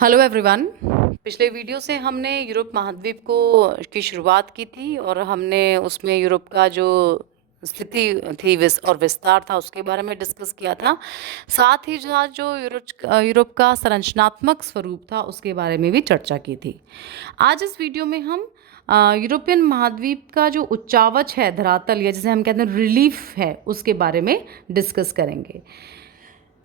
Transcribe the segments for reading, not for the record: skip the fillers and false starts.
Hello everyone. पिछले video से हमने यूरोप महाद्वीप को की शुरुआत की थी और हमने उसमें यूरोप का जो स्थिति थी और विस्तार था उसके बारे में डिस्कस किया था। साथ ही जो यूरोप का संरचनात्मक स्वरूप था उसके बारे में भी चर्चा की थी। आज इस वीडियो में हम यूरोपियन महाद्वीप का जो उच्चावच है, धरातल या जिसे हम कहते हैं रिलीफ है, उसके बारे में डिस्कस करेंगे।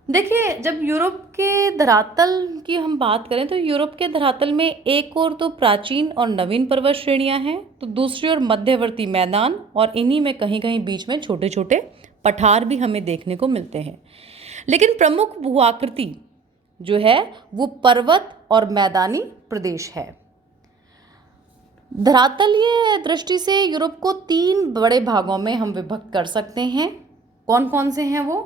देखिए, जब यूरोप के धरातल की हम बात करें तो यूरोप के धरातल में एक और तो प्राचीन और नवीन पर्वत श्रेणियां हैं, तो दूसरी ओर मध्यवर्ती मैदान और इन्हीं में कहीं कहीं बीच में छोटे छोटे पठार भी हमें देखने को मिलते हैं। लेकिन प्रमुख भूआकृति जो है वो पर्वत और मैदानी प्रदेश है। धरातलीय दृष्टि से यूरोप को 3 बड़े भागों में हम विभक्त कर सकते हैं। कौन कौन से हैं वो?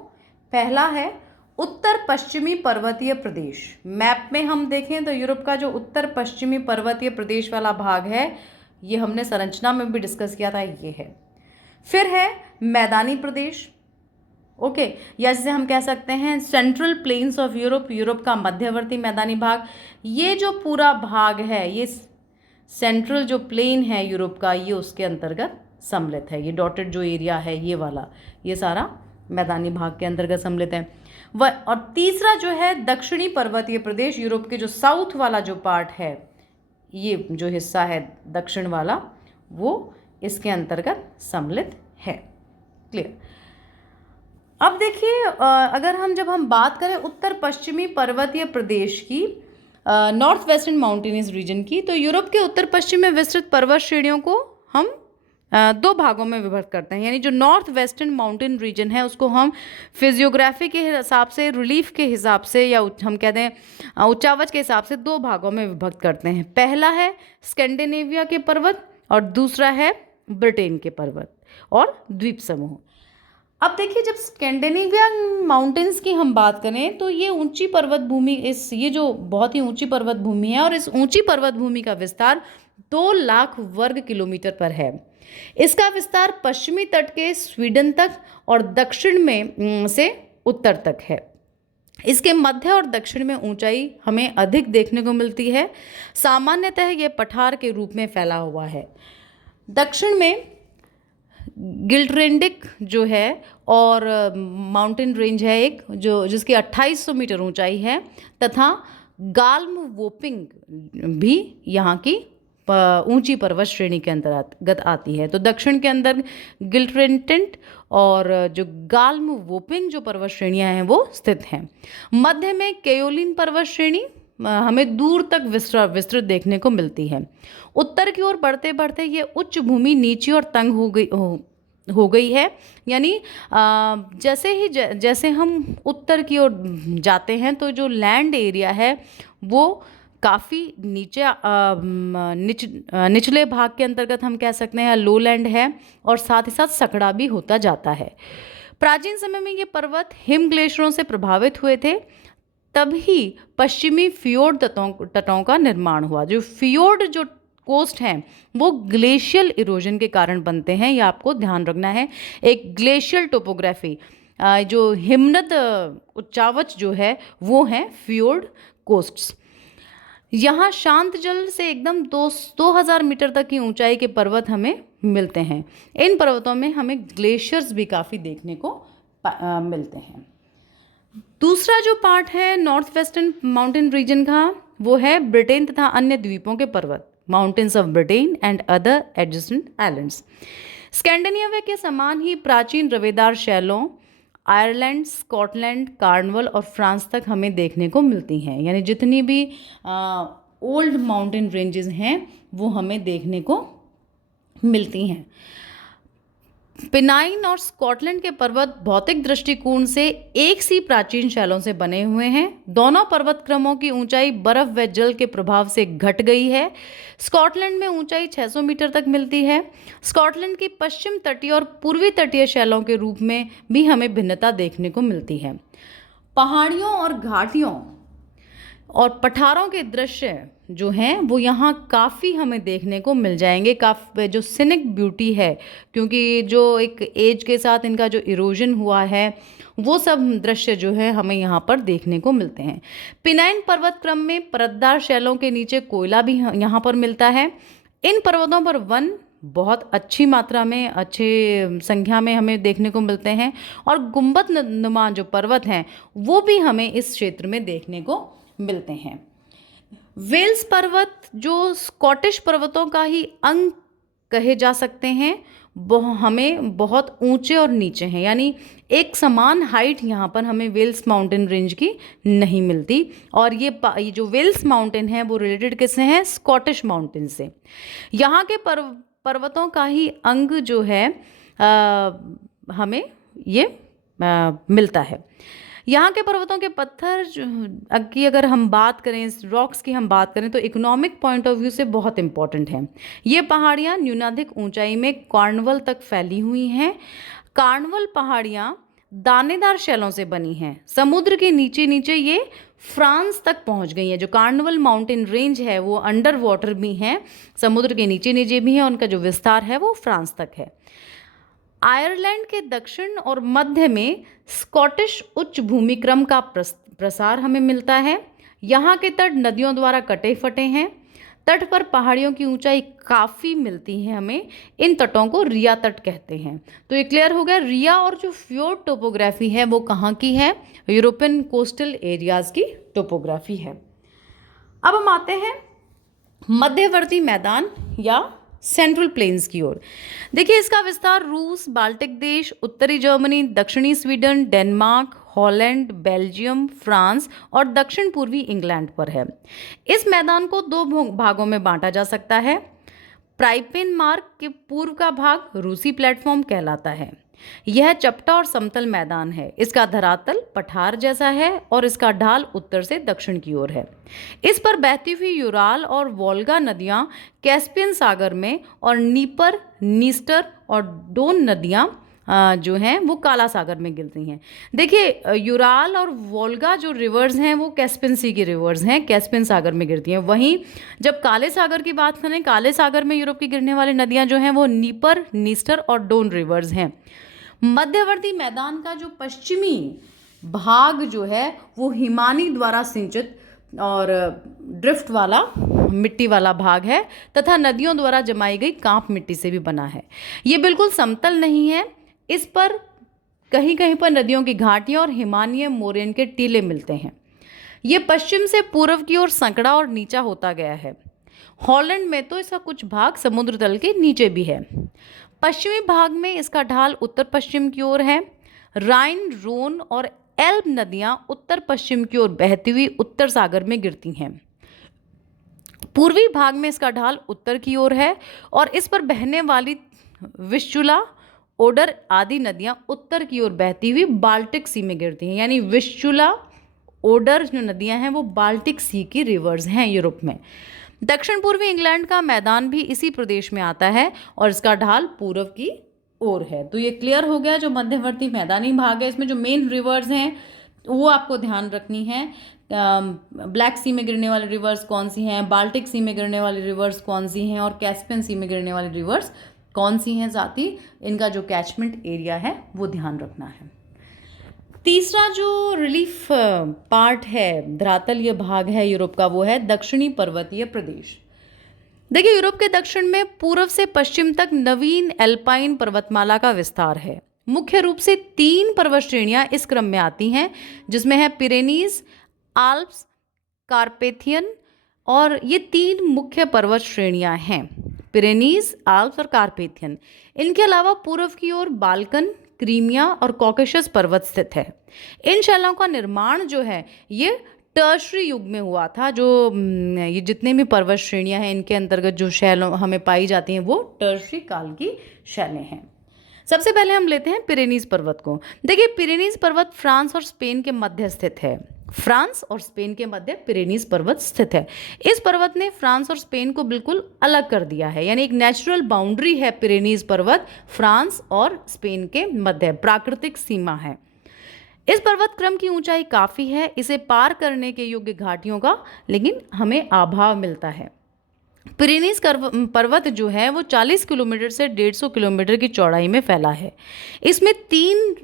पहला है उत्तर पश्चिमी पर्वतीय प्रदेश। मैप में हम देखें तो यूरोप का जो उत्तर पश्चिमी पर्वतीय प्रदेश वाला भाग है, ये हमने संरचना में भी डिस्कस किया था, ये है। फिर है मैदानी प्रदेश, ओके, या जिसे हम कह सकते हैं central plains of Europe, Europe का मध्यवर्ती मैदानी भाग। ये जो पूरा भाग है, ये सेंट्रल जो प्लेन है यूरोप का, ये उसके अंतर्गत सम्मिलित है। ये डॉटेड जो एरिया है ये वाला, ये सारा मैदानी भाग के अंतर्गत सम्मिलित है। और तीसरा जो है दक्षिणी पर्वतीय प्रदेश, यूरोप के जो साउथ वाला जो पार्ट है, ये जो हिस्सा है दक्षिण वाला, वो इसके अंतर्गत सम्मिलित है। क्लियर? अब देखिए, जब हम बात करें उत्तर पश्चिमी पर्वतीय प्रदेश की, नॉर्थ वेस्टर्न माउंटेनियस रीजन की, तो यूरोप के उत्तर पश्चिम में विस्तृत पर्वत श्रेणियों को हम 2 भागों में विभक्त करते हैं। यानी जो नॉर्थ वेस्टर्न माउंटेन रीजन है उसको हम फिजियोग्राफी के हिसाब से, रिलीफ के हिसाब से, या हम कहते हैं उच्चावच के हिसाब से 2 भागों में विभक्त करते हैं। पहला है स्कैंडिनेविया के पर्वत और दूसरा है ब्रिटेन के पर्वत और द्वीप समूह। अब देखिए, जब स्कैंडिनेवियन माउंटेन्स की हम बात करें तो ये ऊंची पर्वत भूमि, ये जो बहुत ही ऊंची पर्वत भूमि है और इस ऊंची पर्वत भूमि का विस्तार 2 लाख वर्ग किलोमीटर पर है। इसका विस्तार पश्चिमी तट के स्वीडन तक और दक्षिण में से उत्तर तक है। इसके मध्य और दक्षिण में ऊंचाई हमें अधिक देखने को मिलती है। सामान्यतः यह पठार के रूप में फैला हुआ है। दक्षिण में गिल्टरेंडिक जो है और माउंटेन रेंज है एक, जो जिसकी 2800 मीटर ऊंचाई है, तथा गाल्म वोपिंग भी यहाँ की ऊंची पर्वत श्रेणी के अंतर्गत आती है। तो दक्षिण के अंदर गिल्टरेंटेंट और जो गाल्म वोपिंग जो पर्वत श्रेणियां हैं वो स्थित हैं। मध्य में केयोलिन पर्वत श्रेणी हमें दूर तक विस्तृत देखने को मिलती है। उत्तर की ओर बढ़ते बढ़ते ये उच्च भूमि नीची और तंग हो गई है। यानी जैसे हम उत्तर की ओर जाते हैं तो जो लैंड एरिया है वो काफ़ी निचले भाग के अंतर्गत हम कह सकते हैं लो लैंड है, और साथ ही साथ सकड़ा भी होता जाता है। प्राचीन समय में ये पर्वत हिम ग्लेशियरों से प्रभावित हुए थे, तभी पश्चिमी फियोर्ड तटों का निर्माण हुआ। जो फियोर्ड जो कोस्ट हैं वो ग्लेशियल इरोजन के कारण बनते हैं, ये आपको ध्यान रखना है। एक ग्लेशियल टोपोग्राफी, जो हिमनद उच्चावच जो है वो हैं फियोर्ड कोस्ट्स। यहाँ शांत जल से एकदम 2000 मीटर तक की ऊंचाई के पर्वत हमें मिलते हैं। इन पर्वतों में हमें ग्लेशियर्स भी काफ़ी देखने को मिलते हैं। दूसरा जो पार्ट है नॉर्थ वेस्टर्न माउंटेन रीजन का, वो है ब्रिटेन तथा अन्य द्वीपों के पर्वत, mountains of Britain and other adjacent islands. Scandinavia के समान ही प्राचीन रवेदार शैलों आयरलैंड, स्कॉटलैंड, कार्नवल और फ्रांस तक हमें देखने को मिलती हैं। यानी जितनी भी ओल्ड माउंटेन रेंजेस हैं वो हमें देखने को मिलती हैं। पिनाइन और स्कॉटलैंड के पर्वत भौतिक दृष्टिकोण से एक सी प्राचीन शैलों से बने हुए हैं। दोनों पर्वत क्रमों की ऊंचाई बर्फ व जल के प्रभाव से घट गई है। स्कॉटलैंड में ऊंचाई 600 मीटर तक मिलती है। स्कॉटलैंड की पश्चिम तटीय और पूर्वी तटीय शैलों के रूप में भी हमें भिन्नता देखने को मिलती है। पहाड़ियों और घाटियों और पठारों के दृश्य जो हैं वो यहाँ काफ़ी हमें देखने को मिल जाएंगे। काफ़ी जो सिनिक ब्यूटी है, क्योंकि जो एक एज के साथ इनका जो इरोजन हुआ है वो सब दृश्य जो है हमें यहाँ पर देखने को मिलते हैं। पिनाइन पर्वत क्रम में परतदार शैलों के नीचे कोयला भी यहाँ पर मिलता है। इन पर्वतों पर वन बहुत अच्छी मात्रा में, अच्छे संख्या में हमें देखने को मिलते हैं, और गुंबद नुमा जो पर्वत हैं वो भी हमें इस क्षेत्र में देखने को मिलते हैं। वेल्स पर्वत जो स्कॉटिश पर्वतों का ही अंग कहे जा सकते हैं, हमें बहुत ऊंचे और नीचे हैं, यानी एक समान हाइट यहाँ पर हमें वेल्स माउंटेन रेंज की नहीं मिलती। और ये जो वेल्स माउंटेन है वो रिलेटेड किससे हैं? स्कॉटिश माउंटेन से। यहाँ के पर्वतों का ही अंग जो है हमें ये मिलता है। यहाँ के पर्वतों के पत्थर की अगर हम बात करें, रॉक्स की हम बात करें, तो इकोनॉमिक पॉइंट ऑफ व्यू से बहुत इंपॉर्टेंट है। ये पहाड़ियाँ न्यूनाधिक ऊंचाई में कॉर्नवल तक फैली हुई हैं। कॉर्नवल पहाड़ियाँ दानेदार शैलों से बनी हैं। समुद्र के नीचे नीचे ये फ्रांस तक पहुंच गई हैं। जो कॉर्नवल माउंटेन रेंज है वो अंडर वाटर भी हैं, समुद्र के नीचे नीचे भी है, उनका जो विस्तार है वो फ्रांस तक है। आयरलैंड के दक्षिण और मध्य में स्कॉटिश उच्च भूमिक्रम का प्रसार हमें मिलता है। यहाँ के तट नदियों द्वारा कटे फटे हैं। तट पर पहाड़ियों की ऊंचाई काफ़ी मिलती है हमें। इन तटों को रिया तट कहते हैं। तो ये क्लियर हो गया, रिया और जो फ्योर्ड टोपोग्राफी है वो कहाँ की है? यूरोपियन कोस्टल एरियाज की टोपोग्राफी है। अब हम आते हैं मध्यवर्ती मैदान या सेंट्रल प्लेन्स की ओर। देखिए, इसका विस्तार रूस, बाल्टिक देश, उत्तरी जर्मनी, दक्षिणी Sweden, Denmark, Holland, Belgium, France और दक्षिण पूर्वी इंग्लैंड पर है। इस मैदान को दो भागों में बांटा जा सकता है। प्राइपेन मार्ग के पूर्व का भाग रूसी प्लेटफॉर्म कहलाता है। यह चपटा और समतल मैदान है। इसका धरातल पठार जैसा है और इसका ढाल उत्तर से दक्षिण की ओर है। इस पर बहती हुई यूराल और वोल्गा नदियां कैस्पियन सागर में, और नीपर, नीस्टर और डोन नदियां जो हैं वो काला सागर में गिरती हैं। देखिए, यूराल और वोल्गा जो रिवर्स हैं वो कैस्पियन सी की रिवर्स हैं, कैस्पियन सागर में गिरती हैं। वहीं जब काले सागर की बात करें, काले सागर में यूरोप की गिरने वाली नदियां जो हैं वो नीपर, नीस्टर और डोन रिवर्स हैं। मध्यवर्ती मैदान का जो पश्चिमी भाग जो है वो हिमानी द्वारा सिंचित और ड्रिफ्ट वाला मिट्टी वाला भाग है तथा नदियों द्वारा जमाई गई कांप मिट्टी से भी बना है। ये बिल्कुल समतल नहीं है। इस पर कहीं कहीं पर नदियों की घाटियां और हिमानीय मोरेन के टीले मिलते हैं। ये पश्चिम से पूर्व की ओर संकड़ा और नीचा होता गया है। हॉलैंड में तो इसका कुछ भाग समुद्र तल के नीचे भी है। पश्चिमी भाग में इसका ढाल उत्तर पश्चिम की ओर है। राइन, रोन और एल्ब नदियां उत्तर पश्चिम की ओर बहती हुई उत्तर सागर में गिरती हैं। पूर्वी भाग में इसका ढाल उत्तर की ओर है और इस पर बहने वाली विस्चुला, ओडर आदि नदियां उत्तर की ओर बहती हुई बाल्टिक सी में गिरती हैं। यानी विस्चुला, ओडर जो नदियां हैं वो बाल्टिक सी की रिवर्स हैं यूरोप में। दक्षिण पूर्वी इंग्लैंड का मैदान भी इसी प्रदेश में आता है और इसका ढाल पूर्व की ओर है। तो ये क्लियर हो गया, जो मध्यवर्ती मैदानी भाग है इसमें जो मेन रिवर्स हैं वो आपको ध्यान रखनी है। ब्लैक सी में गिरने वाली रिवर्स कौन सी हैं, बाल्टिक सी में गिरने वाली रिवर्स कौन सी हैं और कैस्पियन सी में गिरने वाली रिवर्स कौन सी हैं, साथ ही इनका जो कैचमेंट एरिया है वो ध्यान रखना है। तीसरा जो रिलीफ पार्ट है, धरातल ये भाग है यूरोप का, वो है दक्षिणी पर्वतीय प्रदेश। देखिए, यूरोप के दक्षिण में पूर्व से पश्चिम तक नवीन एल्पाइन पर्वतमाला का विस्तार है। मुख्य रूप से 3 पर्वत श्रेणियां इस क्रम में आती हैं, जिसमें है पिरेनीज, आल्प्स, कार्पेथियन, और ये 3 मुख्य पर्वत श्रेणियां हैं, पिरेनीज, आल्प्स और कार्पेथियन। इनके अलावा पूर्व की ओर बाल्कन, क्रीमिया और कॉकेशस पर्वत स्थित है। इन शैलों का निर्माण जो है ये टर्शरी युग में हुआ था। जो ये जितने भी पर्वत श्रेणियां हैं इनके अंतर्गत जो शैलों हमें पाई जाती हैं वो टर्शरी काल की शैलें हैं। सबसे पहले हम लेते हैं पिरेनीज पर्वत को। देखिए, पिरेनीज पर्वत फ्रांस और स्पेन के मध्य स्थित है। फ्रांस और स्पेन के मध्य पिरेनीज पर्वत स्थित है। इस पर्वत ने फ्रांस और स्पेन को बिल्कुल अलग कर दिया है, यानी एक नेचुरल बाउंड्री है पिरेनीज पर्वत फ्रांस और स्पेन के मध्य, प्राकृतिक सीमा है। इस पर्वत क्रम की ऊंचाई काफ़ी है, इसे पार करने के योग्य घाटियों का लेकिन हमें अभाव मिलता है। पिरेनीज पर्वत जो है वो 40 किलोमीटर से 150 किलोमीटर की चौड़ाई में फैला है। इसमें 3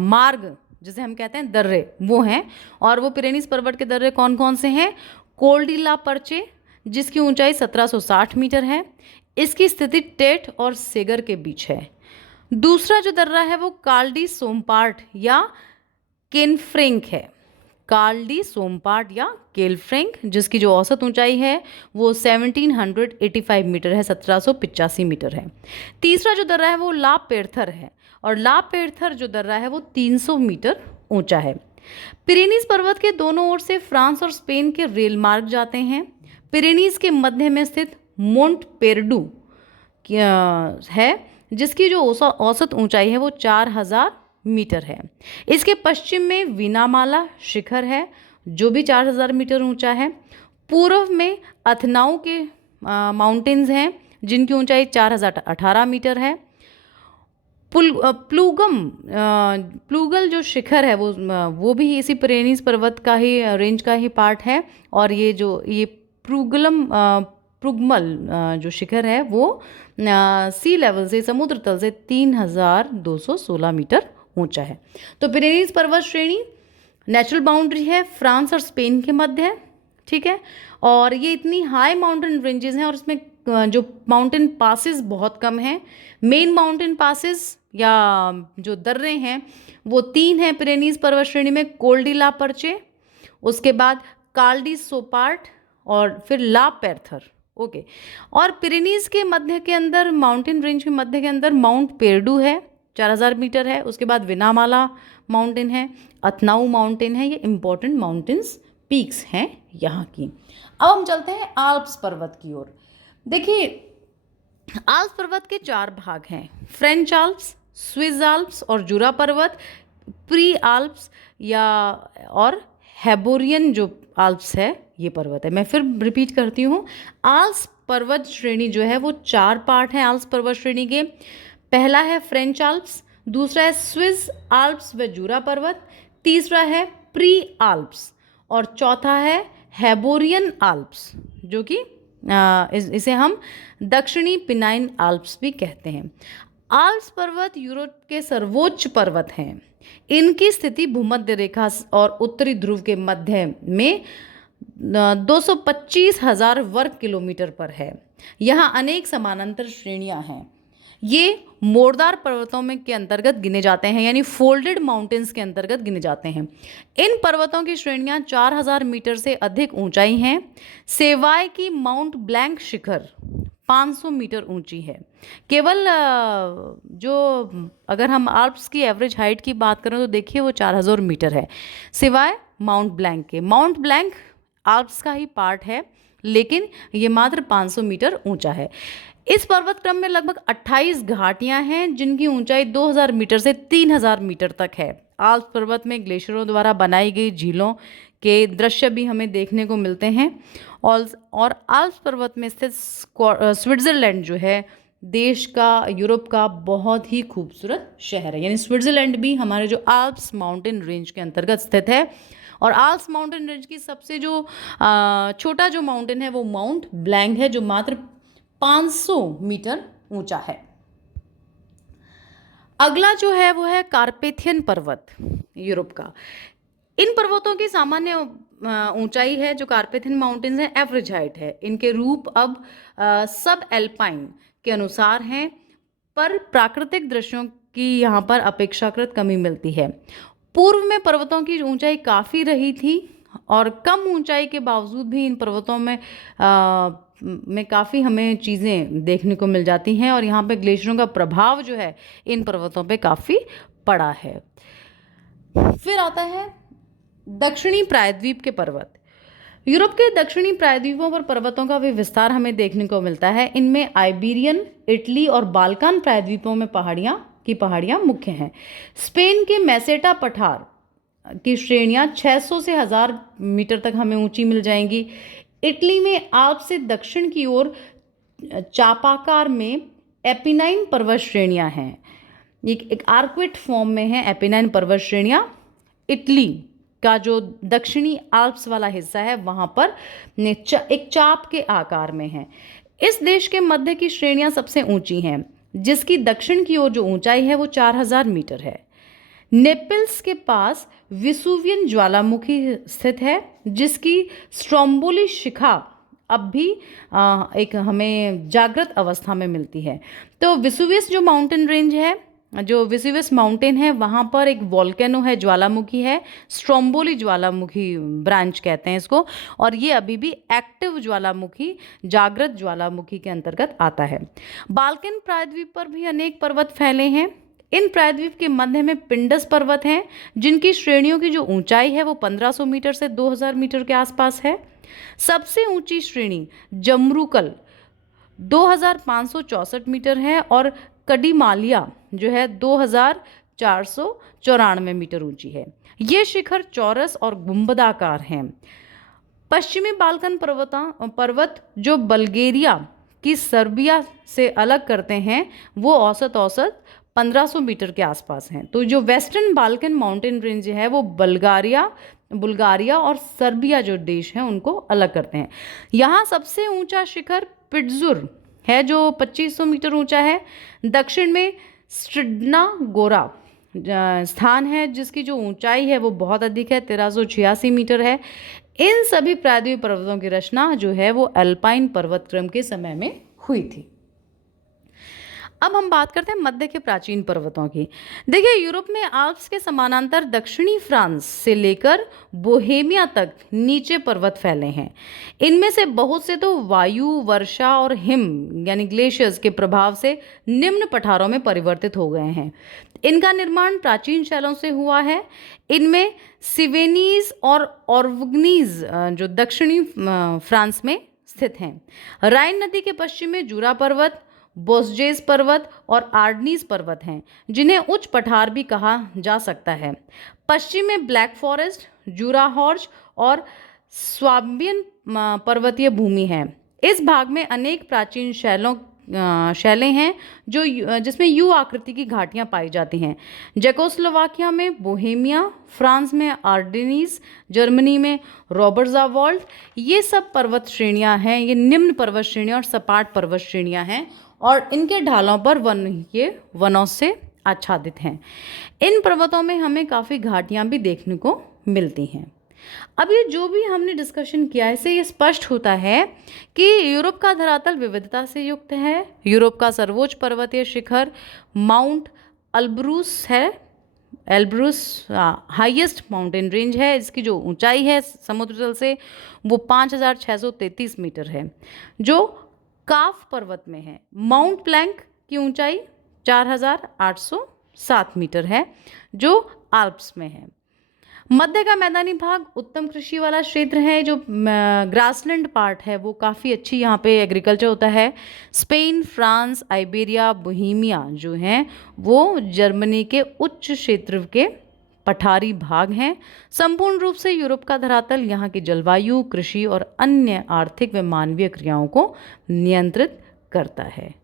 मार्ग जिसे हम कहते हैं दर्रे, वो हैं। और वो पिरेनीज पर्वत के दर्रे कौन कौन से हैं? कोल डी ला पर्चे, जिसकी ऊंचाई 1760 मीटर है। इसकी स्थिति टेट और सेगर के बीच है। दूसरा जो दर्रा है वो काल्डी सोमपार्ट या केनफ्रेंक है। काल्डी सोमपार्ट या केलफ्रेंक, जिसकी जो औसत ऊंचाई है वो 1785 मीटर है, 1785 मीटर है। तीसरा जो दर्रा है वो ला पेर्थर है, और ला पेर्थर जो दर्रा है वो 300 मीटर ऊंचा है। पिरेनीज पर्वत के दोनों ओर से फ्रांस और स्पेन के रेल मार्ग जाते हैं। पिरेनीज के मध्य में स्थित मोंट पेर्डू है, जिसकी जो औसत ऊंचाई है वो 4000 मीटर है। इसके पश्चिम में विनामाला शिखर है, जो भी 4000 मीटर ऊंचा है। पूर्व में अथनाऊ के माउंटेन्स हैं, जिनकी ऊंचाई 4018 मीटर है। प्लूगल जो शिखर है वो भी इसी पिरेनीज पर्वत का ही रेंज का ही पार्ट है। और ये प्रुगमल जो शिखर है वो सी लेवल से, समुद्र तल से 3216 मीटर ऊंचा है। तो पिरेनीज पर्वत श्रेणी नेचुरल बाउंड्री है, फ्रांस और स्पेन के मध्य है, ठीक है। और ये इतनी हाई माउंटेन रेंजेस हैं, और इसमें जो माउंटेन पासेस बहुत कम हैं। मेन माउंटेन पासेस या जो दर्रे हैं वो 3 हैं पिरेनीज पर्वत श्रेणी में। कोल डी ला पर्चे, उसके बाद काल्डी सोपार्ट, और फिर ला पेर्थर। ओके। और पिरेनीज के मध्य के अंदर, माउंटेन रेंज के मध्य के अंदर माउंट पेर्डू है, 4000 मीटर है। उसके बाद विनामाला माउंटेन है, अथनाऊ माउंटेन है। ये इंपॉर्टेंट माउंटेन्स पीक्स हैं यहाँ की। अब हम चलते हैं आल्प्स पर्वत की ओर। देखिए, आल्प्स पर्वत के 4 भाग हैं: फ्रेंच आल्प्स, स्विस आल्प्स और जुरा पर्वत, प्री आल्प्स और हेबोरियन जो आल्प्स है ये पर्वत है। मैं फिर रिपीट करती हूँ, आल्प्स पर्वत श्रेणी जो है वो 4 पार्ट हैं आल्प्स पर्वत श्रेणी के। पहला है फ्रेंच आल्प्स, दूसरा है स्विस आल्प्स व जूरा पर्वत, तीसरा है प्री आल्प्स, और चौथा है हेबोरियन आल्प्स, जो कि इसे हम दक्षिणी पिनाइन आल्प्स भी कहते हैं। आल्प्स पर्वत यूरोप के सर्वोच्च पर्वत हैं। इनकी स्थिति भूमध्य रेखा और उत्तरी ध्रुव के मध्य में 225,000 वर्ग किलोमीटर पर है। यहाँ अनेक समानांतर श्रेणियाँ हैं। ये मोरदार पर्वतों में के अंतर्गत गिने जाते हैं, यानी फोल्डेड माउंटेन्स के अंतर्गत गिने जाते हैं। इन पर्वतों की श्रेणियां 4000 मीटर से अधिक ऊंचाई हैं। सेवाय की माउंट ब्लैंक शिखर 500 मीटर ऊंची है। केवल जो अगर हम आल्प्स की एवरेज हाइट की बात करें तो देखिए वो 4000 मीटर है, सिवाय माउंट ब्लैंक के। माउंट ब्लैंक आल्प्स का ही पार्ट है, लेकिन ये मात्र 500 मीटर ऊंचा है। इस पर्वत क्रम में लगभग 28 घाटियां हैं, जिनकी ऊंचाई 2000 मीटर से 3000 मीटर तक है। आल्प्स पर्वत में ग्लेशियरों द्वारा बनाई गई झीलों के दृश्य भी हमें देखने को मिलते हैं। और आल्प्स पर्वत में स्थित स्विट्जरलैंड जो है देश का, यूरोप का बहुत ही खूबसूरत शहर है। यानी स्विट्जरलैंड भी हमारे जो आल्प्स माउंटेन रेंज के अंतर्गत स्थित है। और आल्प्स माउंटेन रेंज की सबसे जो छोटा जो माउंटेन है वो माउंट ब्लैंक है, जो मात्र 500 मीटर ऊंचा है। अगला जो है वो है कार्पेथियन पर्वत, यूरोप का। इन पर्वतों की सामान्य ऊंचाई है जो कार्पेथियन माउंटेन्स है, एवरेज हाइट है। इनके रूप अब सब एल्पाइन के अनुसार हैं, पर प्राकृतिक दृश्यों की यहाँ पर अपेक्षाकृत कमी मिलती है। पूर्व में पर्वतों की ऊंचाई काफ़ी रही थी, और कम ऊंचाई के बावजूद भी इन पर्वतों में काफ़ी हमें चीज़ें देखने को मिल जाती हैं, और यहाँ पे ग्लेशियरों का प्रभाव जो है इन पर्वतों पे काफ़ी पड़ा है। फिर आता है दक्षिणी प्रायद्वीप के पर्वत। यूरोप के दक्षिणी प्रायद्वीपों पर पर्वतों का भी विस्तार हमें देखने को मिलता है। इनमें आइबेरियन, इटली और बाल्कान प्रायद्वीपों में पहाड़ियाँ मुख्य हैं। स्पेन के मेसेटा पठार की श्रेणियाँ 600 से 1000 मीटर तक हमें ऊंची मिल जाएंगी। इटली में आल्प से दक्षिण की ओर चापाकार में एपिनाइन पर्वत श्रेणियाँ हैं। एक आर्क्वेट फॉर्म में है एपिनाइन पर्वत श्रेणियाँ। इटली का जो दक्षिणी आल्प्स वाला हिस्सा है वहाँ पर एक चाप के आकार में है। इस देश के मध्य की श्रेणियाँ सबसे ऊंची हैं, जिसकी दक्षिण की ओर जो ऊंचाई है वो 4000 मीटर है। नेपल्स के पास विसुवियन ज्वालामुखी स्थित है, जिसकी स्ट्रोम्बोली शिखा अब भी एक हमें जागृत अवस्था में मिलती है। तो विसुवियस जो माउंटेन रेंज है, जो विसुवियस माउंटेन है, वहाँ पर एक वॉल्केनो है, ज्वालामुखी है, स्ट्रोम्बोली ज्वालामुखी ब्रांच कहते हैं इसको, और ये अभी भी एक्टिव ज्वालामुखी, जागृत ज्वालामुखी के अंतर्गत आता है। बाल्कन प्रायद्वीप पर भी अनेक पर्वत फैले हैं। इन प्रायद्वीप के मध्य में पिंडस पर्वत हैं, जिनकी श्रेणियों की जो ऊंचाई है वो 1500 मीटर से 2000 मीटर के आसपास है। सबसे ऊंची श्रेणी जमरूकल 2564 मीटर है और कडिमालिया जो है 2494 मीटर ऊंची है। ये शिखर चौरस और गुंबदाकार हैं। पश्चिमी बाल्कन पर्वत जो बल्गेरिया की सर्बिया से अलग करते हैं, वो औसत 1500 मीटर के आसपास हैं। तो जो वेस्टर्न बाल्कन माउंटेन रेंज है वो बुल्गारिया और सर्बिया जो देश हैं उनको अलग करते हैं। यहाँ सबसे ऊंचा शिखर पिट्जुर है जो 2500 मीटर ऊंचा है। दक्षिण में स्ट्रिडना गोरा स्थान है, जिसकी जो ऊंचाई है वो बहुत अधिक है, 1386 मीटर है। इन सभी प्रायद्वीप पर्वतों की रचना जो है वो अल्पाइन पर्वतक्रम के समय में हुई थी। अब हम बात करते हैं मध्य के प्राचीन पर्वतों की। देखिए, यूरोप में आल्प्स के समानांतर दक्षिणी फ्रांस से लेकर बोहेमिया तक नीचे पर्वत फैले हैं। इनमें से बहुत से तो वायु, वर्षा और हिम यानी ग्लेशियर्स के प्रभाव से निम्न पठारों में परिवर्तित हो गए हैं। इनका निर्माण प्राचीन शैलों से हुआ है। इनमें सिवेनीज और ऑर्वग्नीज जो दक्षिणी फ्रांस में स्थित हैं। राइन नदी के पश्चिम में जूरा पर्वत, बोस्जेस पर्वत और आर्डनीज पर्वत हैं, जिन्हें उच्च पठार भी कहा जा सकता है। पश्चिम में ब्लैक फॉरेस्ट, जूरा हॉर्ज और स्वाबियन पर्वतीय भूमि है। इस भाग में अनेक प्राचीन शैलें हैं जिसमें यू आकृति की घाटियां पाई जाती हैं। चेकोस्लोवाकिया में बोहेमिया, फ्रांस में आर्डेनीज, जर्मनी में रॉबर्ट्सवॉल्ड, ये सब पर्वत श्रेणियां हैं। ये निम्न पर्वत श्रेणियां और सपाट पर्वत श्रेणियां हैं और इनके ढालों पर वनों से आच्छादित हैं। इन पर्वतों में हमें काफ़ी घाटियां भी देखने को मिलती हैं। अब ये जो भी हमने डिस्कशन किया है, इससे ये स्पष्ट होता है कि यूरोप का धरातल विविधता से युक्त है। यूरोप का सर्वोच्च पर्वतीय शिखर माउंट एल्ब्रूस है। एल्ब्रूस हाईएस्ट माउंटेन रेंज है। इसकी जो ऊंचाई है समुद्र तल से वो 5633 मीटर है, जो काफ पर्वत में है। माउंट ब्लैंक की ऊंचाई 4807 मीटर है, जो आल्प्स में है। मध्य का मैदानी भाग उत्तम कृषि वाला क्षेत्र है। जो ग्रासलैंड पार्ट है वो काफ़ी अच्छी यहाँ पे एग्रीकल्चर होता है। स्पेन, फ्रांस, आइबेरिया, बोहेमिया जो हैं वो जर्मनी के उच्च क्षेत्र के पठारी भाग हैं। संपूर्ण रूप से यूरोप का धरातल यहाँ की जलवायु, कृषि और अन्य आर्थिक व मानवीय क्रियाओं को नियंत्रित करता है।